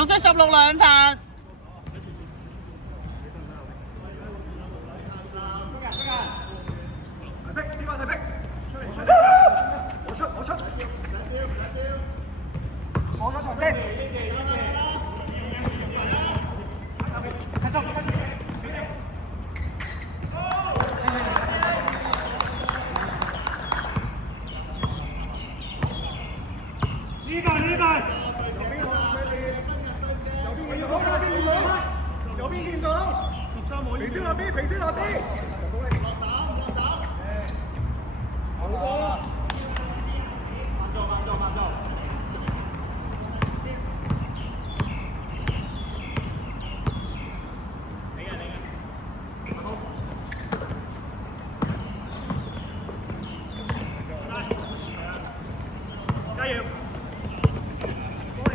60-16兩分。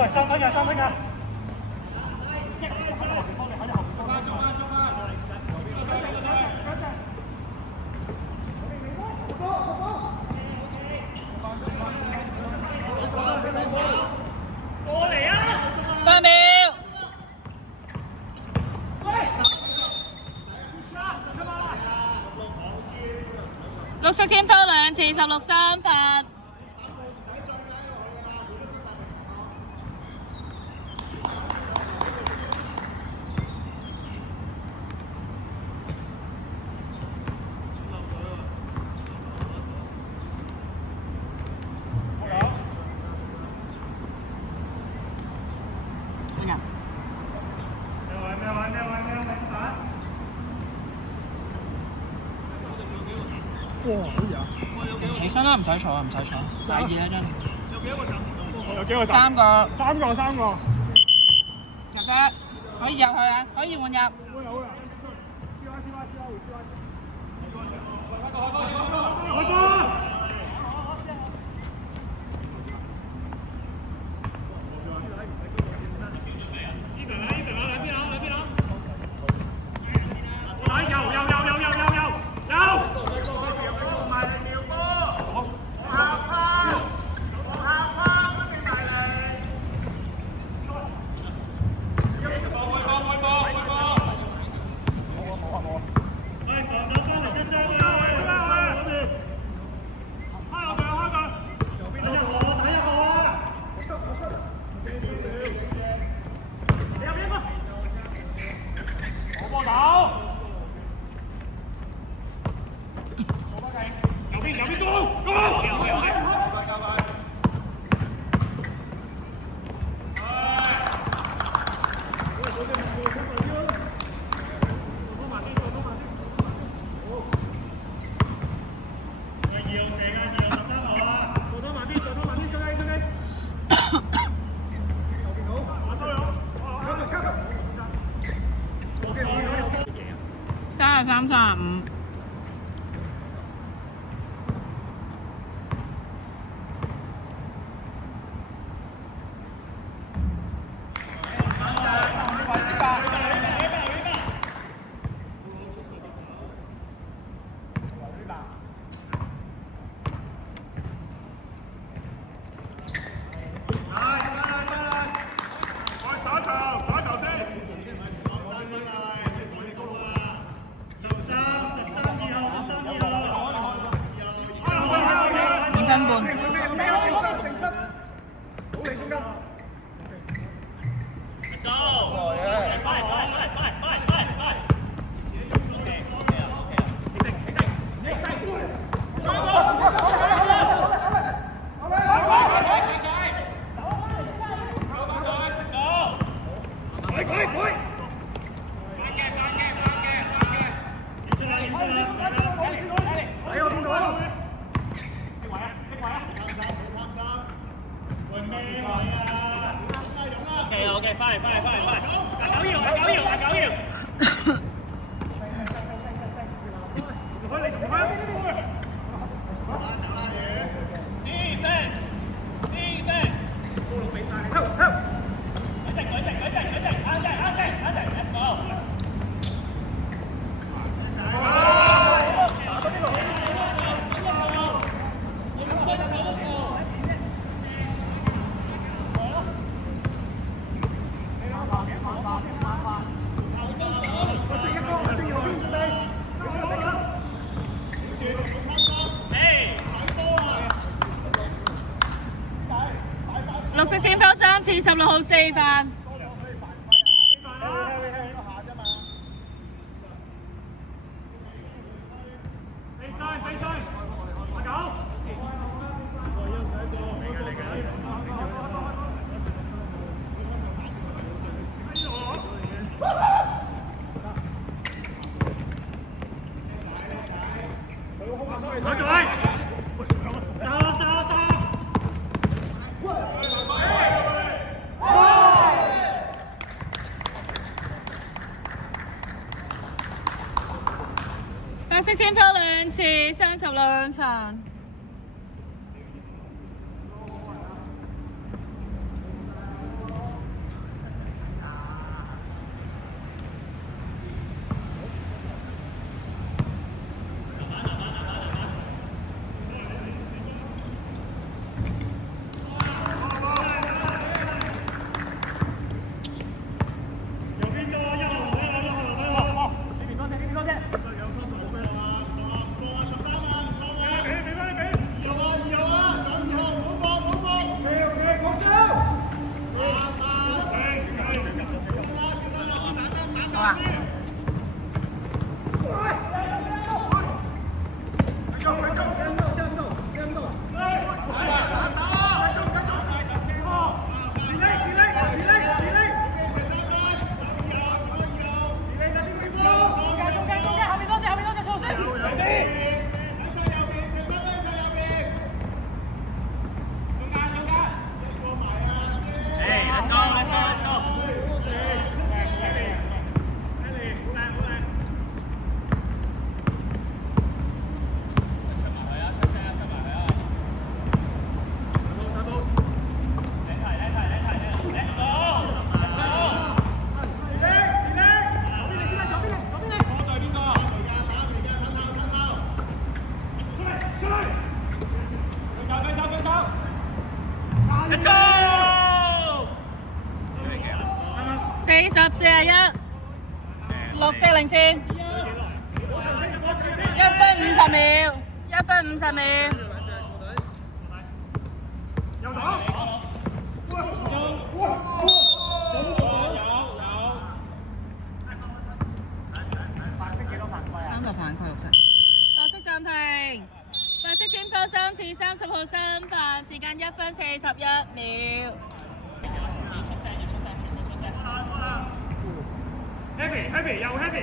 喂，3分㗎，3分㗎。8秒。60添多2次，16-3分。起身啦，唔使坐啊，唔使坐。第二啦，真。有幾個站？3個。3個。入得，可以入去啊，可以換入。33、35。5分半。Let's go！ OK，翻嚟，9搖。綠色天拋3次16號4飯。白色天拋2次32飯。40-41，綠色領先，1分50秒，1分50秒。又打！3個犯規綠色。白色暫停，白色天拋3次30號3飯，時間1分41秒。happy 又 happy。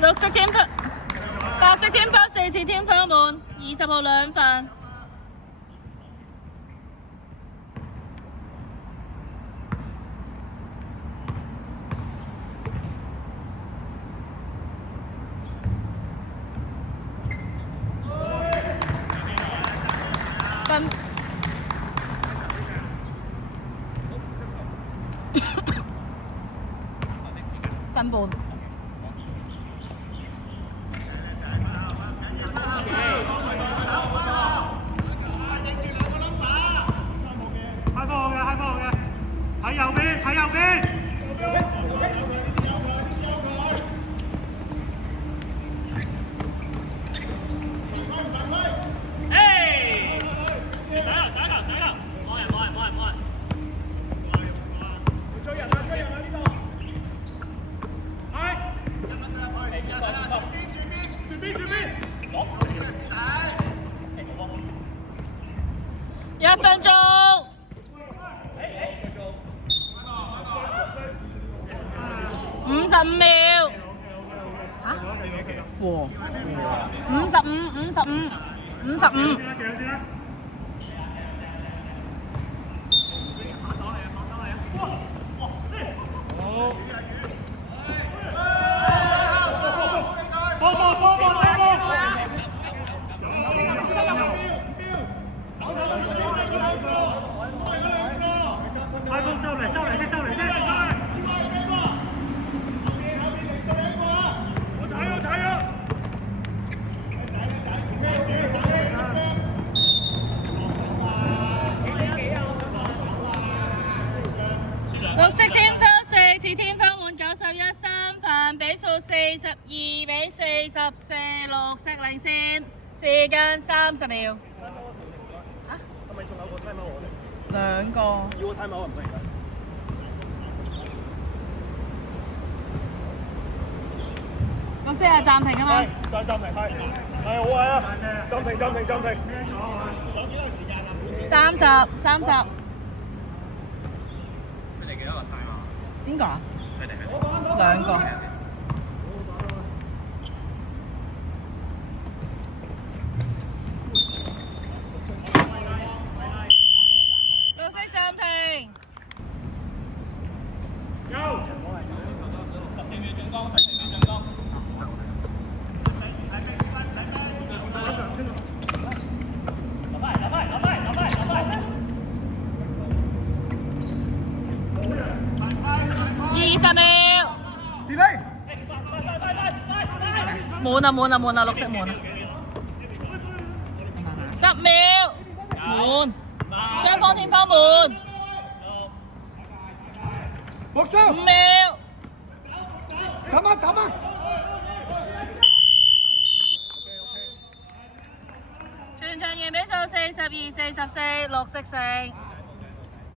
綠色天拋，白色天拋4次天拋滿，20號2飯。分半。喺右邊，喺右邊。1分鐘。55秒。嚇？哇！55。綠色天拋4次次天分換91三分，比數42-44，綠色領先，時間30秒。嚇？係咪仲有個 time out 我哋？兩個。要個 time out唔得而家。綠色係暫停啊嘛。再暫停係好位啊！暫停。仲有幾多時間啊？30。佢哋幾多個 time 啊？邊個啊？佢哋兩個。綠色暫停。20秒。滿啊，綠色滿啊。10秒。滿。雙方天花滿。5秒。打啊！全場完比數42-44，綠色勝。